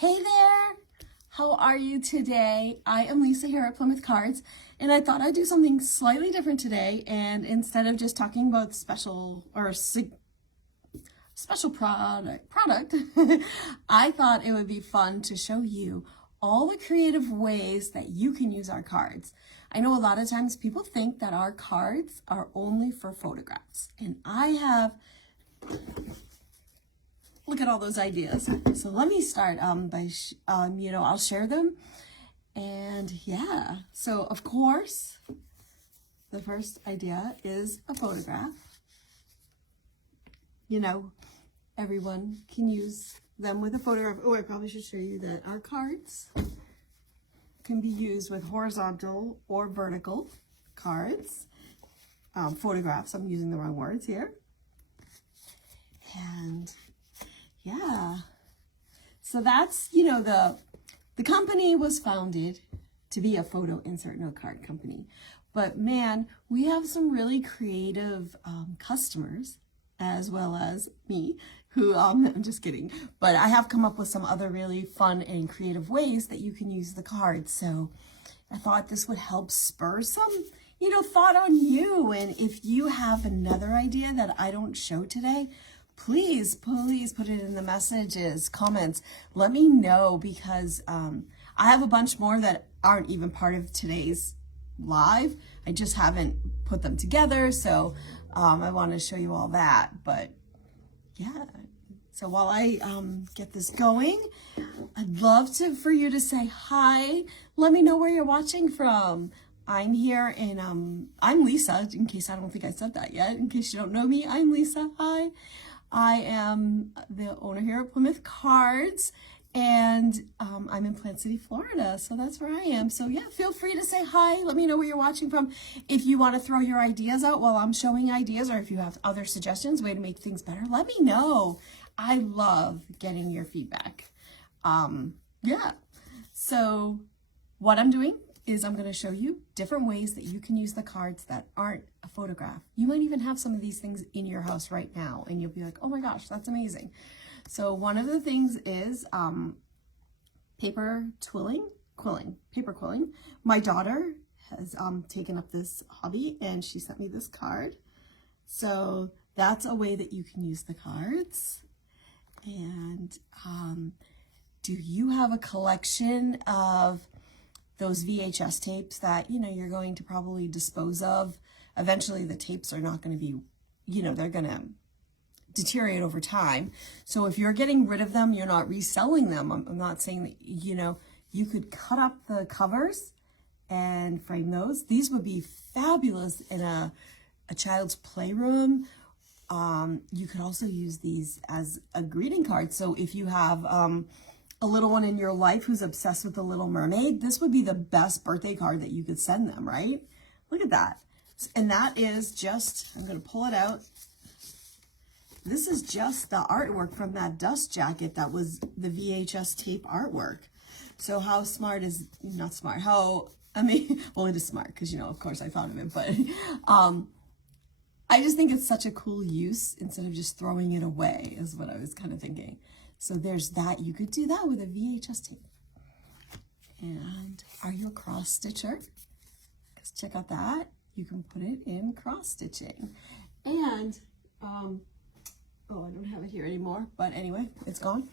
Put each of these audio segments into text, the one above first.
Hey there! How are you today? I am Lisa here at Plymouth Cards, and I thought I'd do something slightly different today, and instead of just talking about special product, I thought it would be fun to show you all the creative ways that you can use our cards. I know a lot of times people think that our cards are only for photographs, and I have look at all those ideas. So let me start by, I'll share them. And yeah, so of course, the first idea is a photograph. You know, everyone can use them with a photograph. Oh, I probably should show you that our cards can be used with horizontal or vertical cards. Photographs, I'm using the wrong words here. And yeah, so that's, the company was founded to be a photo insert note card company. But man, we have some really creative customers, as well as me, who, I'm just kidding, but I have come up with some other really fun and creative ways that you can use the cards. So I thought this would help spur some, thought on you. And if you have another idea that I don't show today, please put it in the messages, comments. Let me know, because I have a bunch more that aren't even part of today's live. I just haven't put them together, so I want to show you all that. But yeah, so while I get this going, I'd love for you to say hi. Let me know where you're watching from. I'm here, and I'm Lisa, in case I don't think I said that yet. In case you don't know me, I'm Lisa. Hi. I am the owner here at Plymouth Cards, and I'm in Plant City, Florida, so that's where I am. So yeah, feel free to say hi. Let me know where you're watching from. If you want to throw your ideas out while I'm showing ideas, or if you have other suggestions, way to make things better, let me know. I love getting your feedback. Yeah, so what I'm doing is I'm going to show you different ways that you can use the cards that aren't a photograph. You might even have some of these things in your house right now, and you'll be like, oh my gosh, that's amazing. So one of the things is paper quilling. My daughter has taken up this hobby, and she sent me this card. So that's a way that you can use the cards. And do you have a collection of those VHS tapes that, you're going to probably dispose of? Eventually the tapes are not going to be, they're going to deteriorate over time. So if you're getting rid of them, you're not reselling them. I'm not saying that, you could cut up the covers and frame those. These would be fabulous in a child's playroom. You could also use these as a greeting card. So if you have a little one in your life who's obsessed with The Little Mermaid, this would be the best birthday card that you could send them, right? Look at that. And that is just, I'm going to pull it out. This is just the artwork from that dust jacket that was the VHS tape artwork. So how smart is, not smart, well, it is smart because, of course I thought of it, but I just think it's such a cool use instead of just throwing it away is what I was kind of thinking. So there's that. You could do that with a VHS tape. And are you a cross stitcher? Because check out that. You can put it in cross stitching. And, oh, I don't have it here anymore. But anyway, it's gone.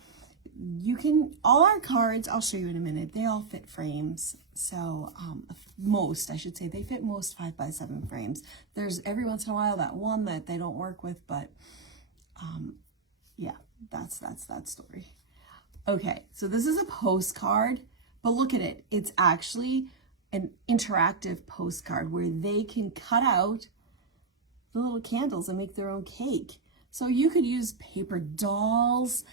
You can, all our cards, I'll show you in a minute, they all fit frames. So I should say, they fit most 5x7 frames. There's every once in a while that one that they don't work with, but yeah. That's that story. Okay, so this is a postcard, but look at it. It's actually an interactive postcard where they can cut out the little candles and make their own cake. So you could use paper dolls,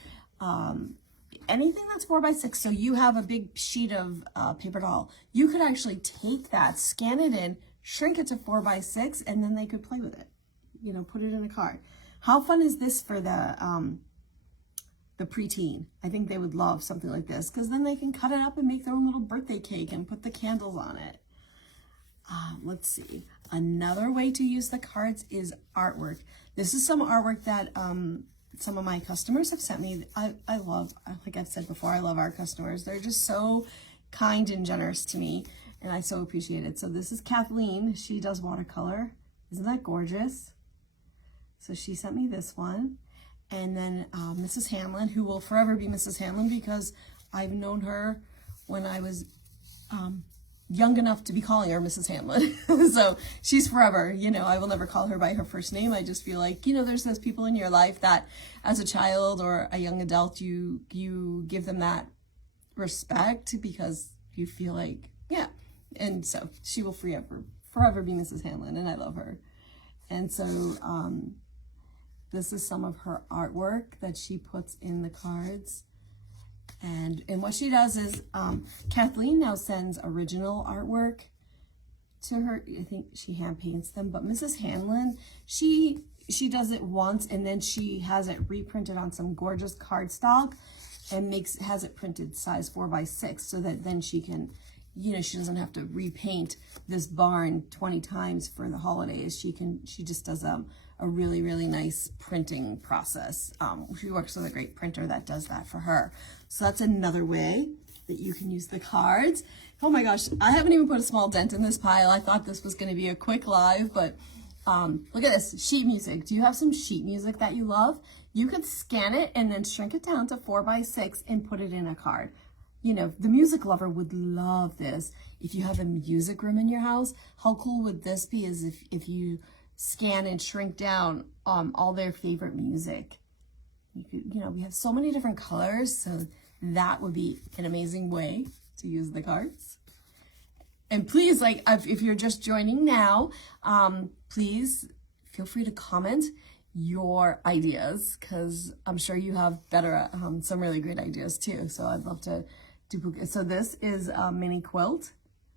anything that's 4x6. So you have a big sheet of paper doll. You could actually take that, scan it in, shrink it to 4x6, and then they could play with it. Put it in a card. How fun is this for the preteen? I think they would love something like this, because then they can cut it up and make their own little birthday cake and put the candles on it. Let's see. Another way to use the cards is artwork. This is some artwork that some of my customers have sent me. I love, like I've said before, I love our customers. They're just so kind and generous to me, and I so appreciate it. So this is Kathleen. She does watercolor. Isn't that gorgeous? So she sent me this one. And then Mrs. Hamlin, who will forever be Mrs. Hamlin because I've known her when I was young enough to be calling her Mrs. Hamlin. So she's forever, you know, I will never call her by her first name. I just feel like, you know, there's those people in your life that as a child or a young adult, you give them that respect because you feel like, yeah. And so she will forever be Mrs. Hamlin, and I love her. And so this is some of her artwork that she puts in the cards. And what she does is, Kathleen now sends original artwork to her. I think she hand paints them, but Mrs. Hamlin, she does it once and then she has it reprinted on some gorgeous cardstock and has it printed size 4x6 so that then she can, you know, she doesn't have to repaint this barn 20 times for the holidays. She just does a really, really nice printing process. She works with a great printer that does that for her. So that's another way that you can use the cards. Oh my gosh, I haven't even put a small dent in this pile. I thought this was gonna be a quick live, but look at this, sheet music. Do you have some sheet music that you love? You could scan it and then shrink it down to 4x6 and put it in a card. You know, the music lover would love this. If you have a music room in your house, how cool would this be is if you scan and shrink down all their favorite music. You know, we have so many different colors, so that would be an amazing way to use the cards. And please, like, if you're just joining now, please feel free to comment your ideas, because I'm sure you have better, some really great ideas too. So I'd love to duplicate. So this is a mini quilt.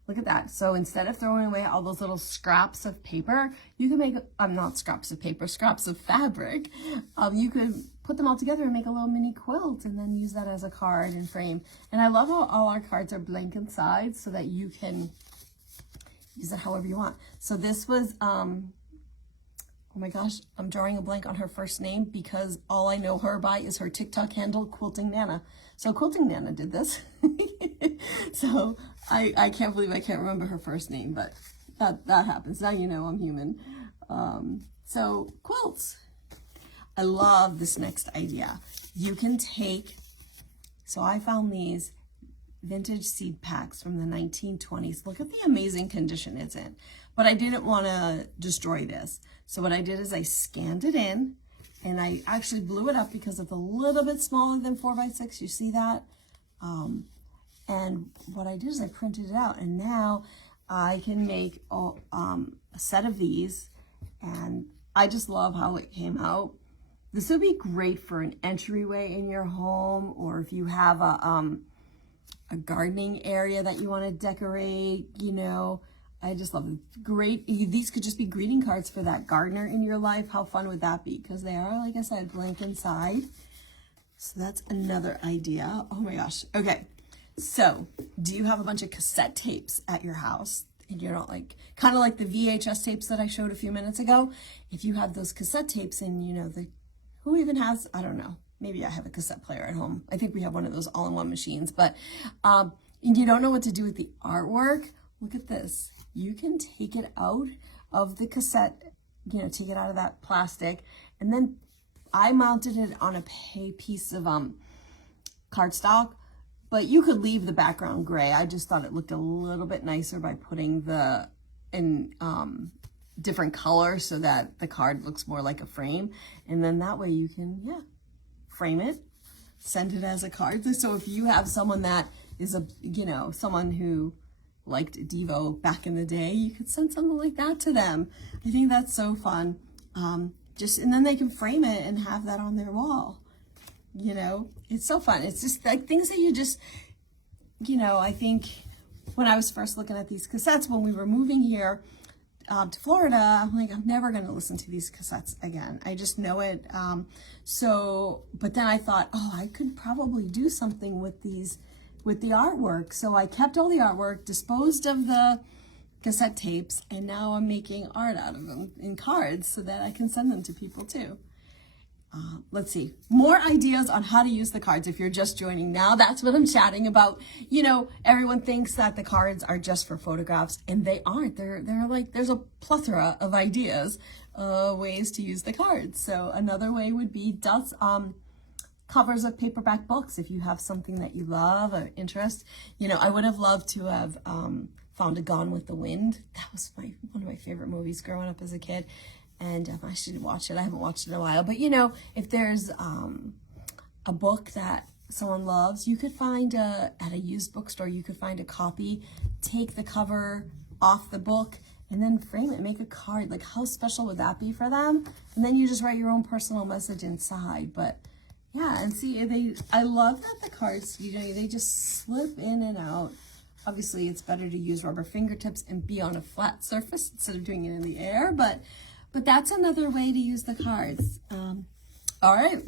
Look at that. So instead of throwing away all those little scraps of paper, you can make, not scraps of paper, scraps of fabric. You could put them all together and make a little mini quilt and then use that as a card and frame. And I love how all our cards are blank inside so that you can use it however you want. So this was, oh my gosh, I'm drawing a blank on her first name because all I know her by is her TikTok handle, Quilting Nana. So Quilting Nana did this. So I can't believe I can't remember her first name, but that happens. Now you know I'm human. So quilts. I love this next idea. You can take, so I found these vintage seed packs from the 1920s. Look at the amazing condition it's in. But I didn't want to destroy this. So what I did is I scanned it in and I actually blew it up because it's a little bit smaller than 4x6. You see that? And what I did is I printed it out, and now I can make a set of these, and I just love how it came out. This would be great for an entryway in your home, or if you have a gardening area that you want to decorate, you know. I just love it. Great. These could just be greeting cards for that gardener in your life. How fun would that be? Because they are, like I said, blank inside. So that's another idea. Oh my gosh. Okay. So do you have a bunch of cassette tapes at your house? And you don't like, kind of like the VHS tapes that I showed a few minutes ago. If you have those cassette tapes and you know, who even has, I don't know, maybe I have a cassette player at home. I think we have one of those all-in-one machines, but and you don't know what to do with the artwork. Look at this. You can take it out of the cassette, you know, take it out of that plastic. And then I mounted it on a piece of cardstock, but you could leave the background gray. I just thought it looked a little bit nicer by putting in different colors so that the card looks more like a frame. And then that way you can, yeah, frame it, send it as a card. So if you have someone that is someone who liked Devo back in the day, you could send something like that to them. I think that's so fun. And then they can frame it and have that on their wall. You know, it's so fun. It's just like things that you just, you know, I think when I was first looking at these cassettes, when we were moving here to Florida, I'm like, I'm never going to listen to these cassettes again. I just know it. But then I thought, oh, I could probably do something with these, with the artwork. So I kept all the artwork, disposed of the cassette tapes, and now I'm making art out of them in cards so that I can send them to people too. let's see, more ideas on how to use the cards. If you're just joining now, that's what I'm chatting about. You know, everyone thinks that the cards are just for photographs, and they aren't. They're like, there's a plethora of ideas, ways to use the cards. So another way would be covers of paperback books. If you have something that you love or interest, you know, I would have loved to have found a Gone with the Wind. That was one of my favorite movies growing up as a kid. And I should watch it. I haven't watched it in a while. But, you know, if there's a book that someone loves, you could find at a used bookstore, you could find a copy, take the cover off the book, and then frame it, make a card. Like, how special would that be for them? And then you just write your own personal message inside. But, yeah, and see, I love that the cards, you know, they just slip in and out. Obviously, it's better to use rubber fingertips and be on a flat surface instead of doing it in the air. But that's another way to use the cards. All right,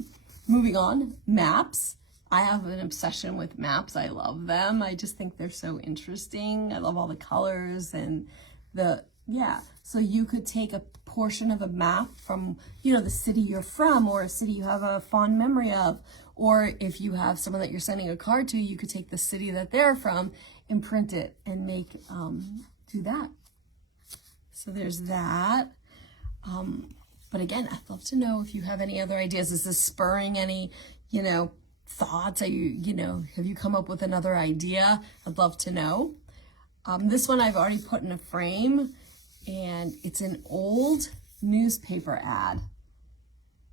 moving on. Maps. I have an obsession with maps. I love them. I just think they're so interesting. I love all the colors and so you could take a portion of a map from, you know, the city you're from, or a city you have a fond memory of. Or if you have someone that you're sending a card to, you could take the city that they're from and print it and make, do that. So there's that. But again, I'd love to know if you have any other ideas. Is this spurring any, you know, thoughts? Are you know, have you come up with another idea? I'd love to know. This one I've already put in a frame, and it's an old newspaper ad.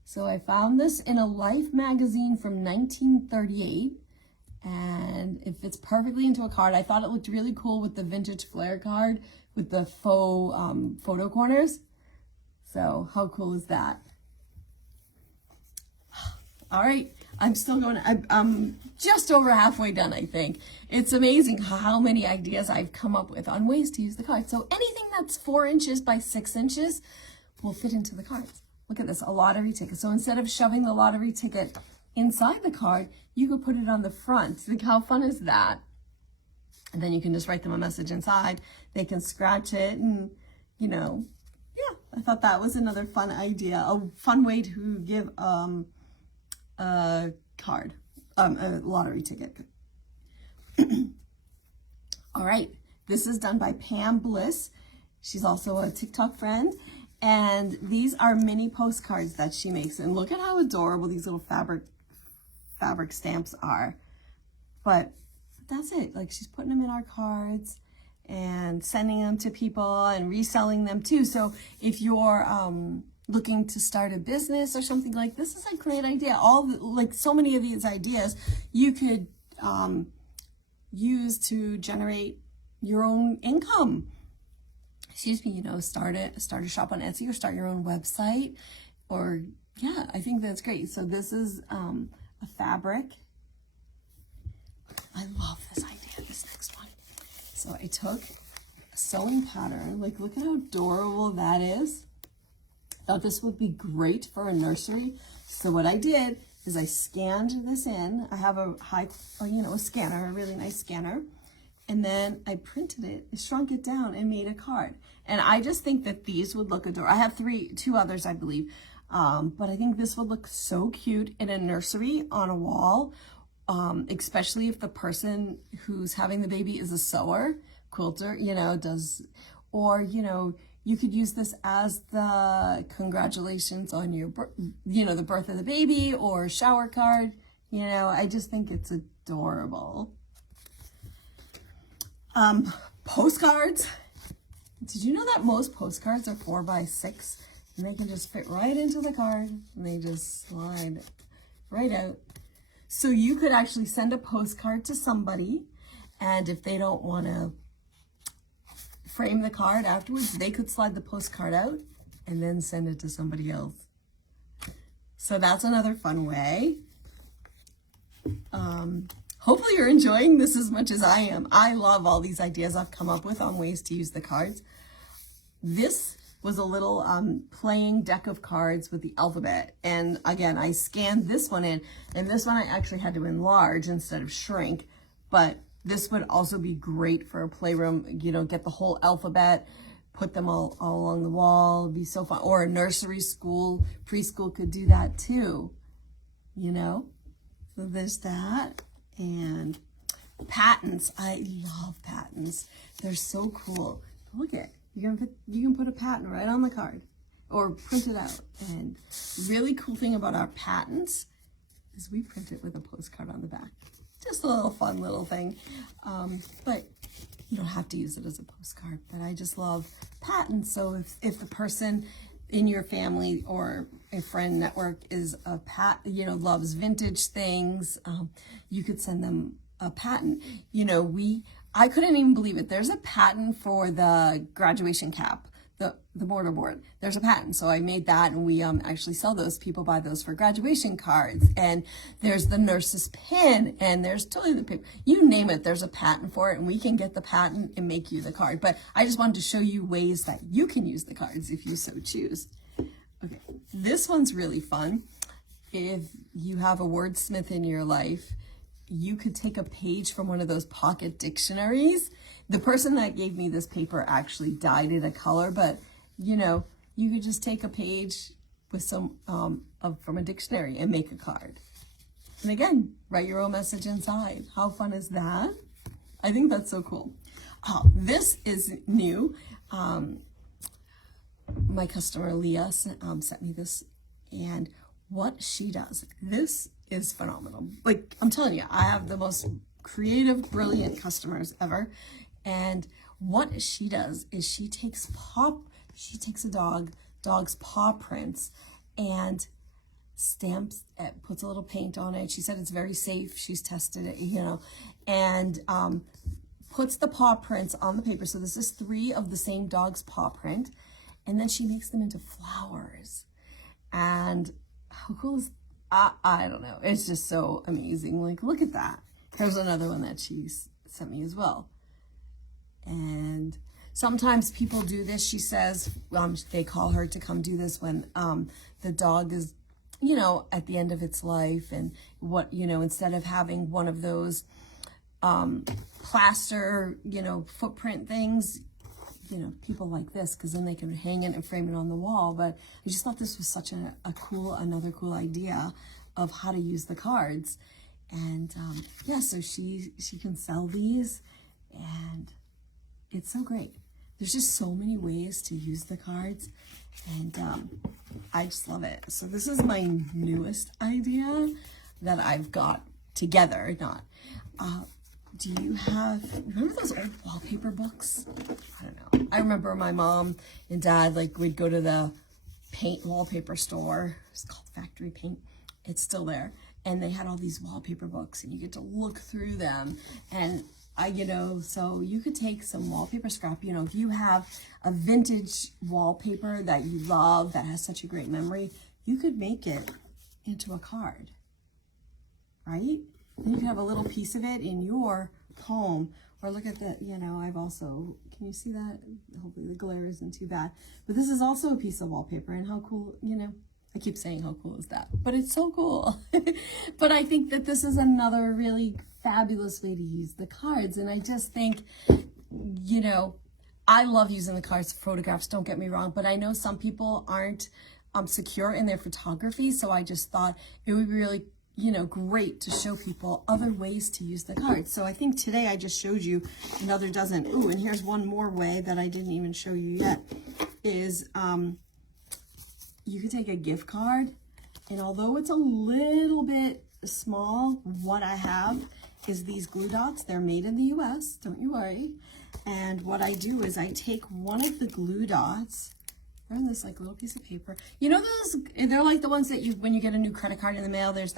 So I found this in a Life magazine from 1938, and it fits perfectly into a card. I thought it looked really cool with the vintage flare card with the faux photo corners. So how cool is that? All right, I'm still going. I'm just over halfway done, I think. It's amazing how many ideas I've come up with on ways to use the card. So anything that's 4 inches by 6 inches will fit into the cards. Look at this, a lottery ticket. So instead of shoving the lottery ticket inside the card, you could put it on the front. Think how fun is that? And then you can just write them a message inside. They can scratch it and, you know, yeah, I thought that was another fun idea, a fun way to give a card, a lottery ticket. All right, this is done by Pam Bliss. She's also a TikTok friend, and these are mini postcards that she makes. And look at how adorable these little fabric stamps are. But that's it. Like, she's putting them in our cards and sending them to people and reselling them too. So if you're looking to start a business or something like this, is a great idea. Like so many of these ideas you could use to generate your own income. Excuse me, you know, start a shop on Etsy or start your own website, or yeah, I think that's great. So this is a fabric. I love this idea, this next one. So I took a sewing pattern, like look at how adorable that is. Thought this would be great for a nursery. So what I did is I scanned this in. I have a a scanner, a really nice scanner. And then I printed it, shrunk it down, and made a card. And I just think that these would look adorable. I have two others, I believe. But I think this would look so cute in a nursery on a wall, especially if the person who's having the baby is a sewer, quilter, you know, or, you know, you could use this as the congratulations on your, the birth of the baby, or shower card. You know, I just think it's adorable. Postcards. Did you know that most postcards are 4 by 6? And they can just fit right into the card, and they just slide right out. So you could actually send a postcard to somebody, and if they don't want to frame the card afterwards, they could slide the postcard out and then send it to somebody else. So that's another fun way. Hopefully you're enjoying this as much as I am. I love all these ideas I've come up with on ways to use the cards. This was a little playing deck of cards with the alphabet. And again, I scanned this one in, and this one I actually had to enlarge instead of shrink. But this would also be great for a playroom, you know, get the whole alphabet, put them all along the wall. It'd be so fun. Or a nursery school, preschool could do that too, you know? So there's that. And patents. I love patents. They're so cool. Look at, you can put a patent right on the card or print it out. And really cool thing about our patents is we print it with a postcard on the back. Just a little fun little thing. But you don't have to use it as a postcard, but I just love patents. So if the person in your family or a friend network is loves vintage things, you could send them a patent. I couldn't even believe it. There's a patent for the graduation cap, the mortarboard. There's a patent. So I made that, and we actually sell those. People buy those for graduation cards. And there's the nurse's pin, and there's toilet paper. You name it, there's a patent for it, and we can get the patent and make you the card. But I just wanted to show you ways that you can use the cards if you so choose. Okay, this one's really fun. If you have a wordsmith in your life, you could take a page from one of those pocket dictionaries. The person that gave me this paper actually dyed it a color, but you could just take a page with some from a dictionary and make a card. And again, write your own message inside. How fun is that? I think that's so cool. This is new. My customer Leah sent me this, and what she does, this is phenomenal. Like, I'm telling you, I have the most creative, brilliant customers ever. And what she does is she takes a dog's paw prints and stamps it, puts a little paint on it. She said it's very safe. She's tested it, and puts the paw prints on the paper. So this is 3 of the same dog's paw print. And then she makes them into flowers. And how cool is I don't know. It's just so amazing. Like, look at that. Here's another one that she sent me as well. And sometimes people do this. She says they call her to come do this when the dog is, at the end of its life. And instead of having one of those plaster, footprint things, people like this, because then they can hang it and frame it on the wall. But I just thought this was such another cool idea of how to use the cards. And so she can sell these, and it's so great. There's just so many ways to use the cards, and I just love it. So this is my newest idea that I've got together. Do you remember those old wallpaper books? I don't know. I remember my mom and dad, we'd go to the paint wallpaper store. It's called Factory Paint. It's still there. And they had all these wallpaper books, and you get to look through them. And so you could take some wallpaper scrap, if you have a vintage wallpaper that you love, that has such a great memory, you could make it into a card, right? And you can have a little piece of it in your home. Or look at the, I've also, can you see that? Hopefully the glare isn't too bad. But this is also a piece of wallpaper, and how cool, I keep saying how cool is that, but it's so cool. But I think that this is another really fabulous way to use the cards. And I just think, I love using the cards for photographs, don't get me wrong, but I know some people aren't secure in their photography. So I just thought it would be really great to show people other ways to use the cards. So I think today I just showed you another dozen. Ooh, and here's one more way that I didn't even show you yet, is you could take a gift card, and although it's a little bit small, what I have is these glue dots. They're made in the US, don't you worry. And what I do is I take one of the glue dots, they're in this little piece of paper. Those, they're like the ones that when you get a new credit card in the mail, there's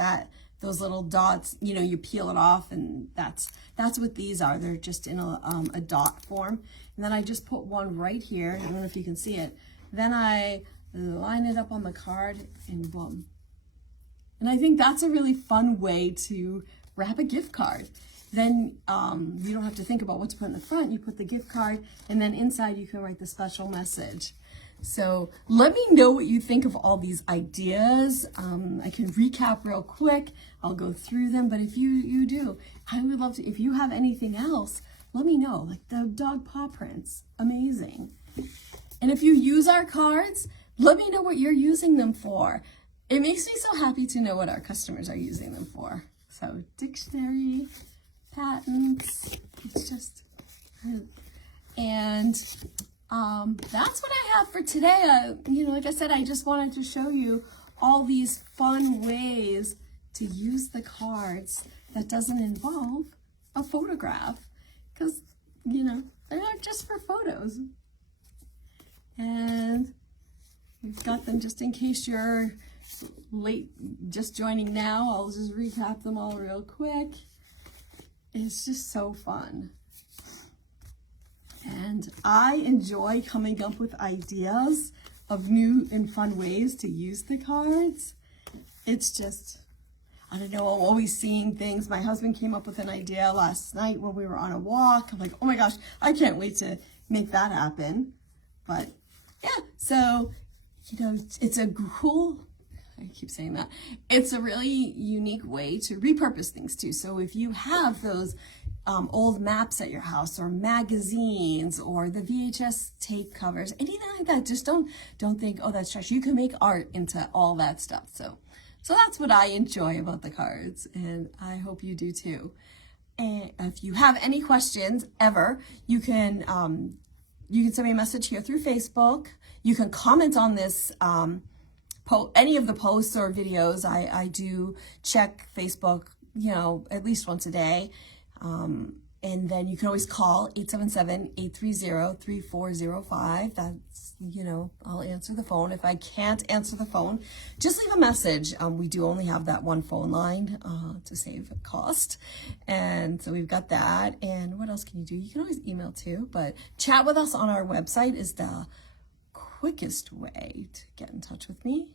those little dots, you peel it off, and that's what these are. They're just in a dot form. And then I just put one right here. I don't know if you can see it. Then I line it up on the card, and boom. And I think that's a really fun way to wrap a gift card. Then you don't have to think about what to put in the front. You put the gift card, and then inside you can write the special message. So let me know what you think of all these ideas. I can recap real quick. I'll go through them, but if you do, I would love to, if you have anything else, let me know. Like the dog paw prints, amazing. And if you use our cards, let me know what you're using them for. It makes me so happy to know what our customers are using them for. So dictionary, patents, it's just, and that's what I have for today. Like I said, I just wanted to show you all these fun ways to use the cards that doesn't involve a photograph, because, they're not just for photos. And we've got them just in case you're late, just joining now. I'll just recap them all real quick. It's just so fun. And I enjoy coming up with ideas of new and fun ways to use the cards. It's just, I don't know, I'm always seeing things. My husband came up with an idea last night when we were on a walk. I'm like, oh my gosh, I can't wait to make that happen. But yeah, so, it's a cool, I keep saying that, it's a really unique way to repurpose things too. So if you have those old maps at your house, or magazines, or the VHS tape covers, anything like that, just don't think, oh, that's trash. You can make art into all that stuff. So that's what I enjoy about the cards, and I hope you do too. And if you have any questions ever, you can send me a message here through Facebook. You can comment on this, any of the posts or videos. I do check Facebook, at least once a day. And then you can always call 877-830-3405. That's, I'll answer the phone. If I can't answer the phone, just leave a message. We do only have that one phone line to save cost. And so we've got that. And what else can you do? You can always email too, but chat with us on our website is the quickest way to get in touch with me.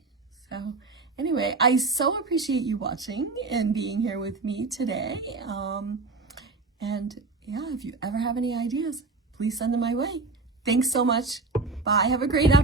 So anyway, I so appreciate you watching and being here with me today. And yeah, if you ever have any ideas, please send them my way. Thanks so much. Bye. Have a great afternoon.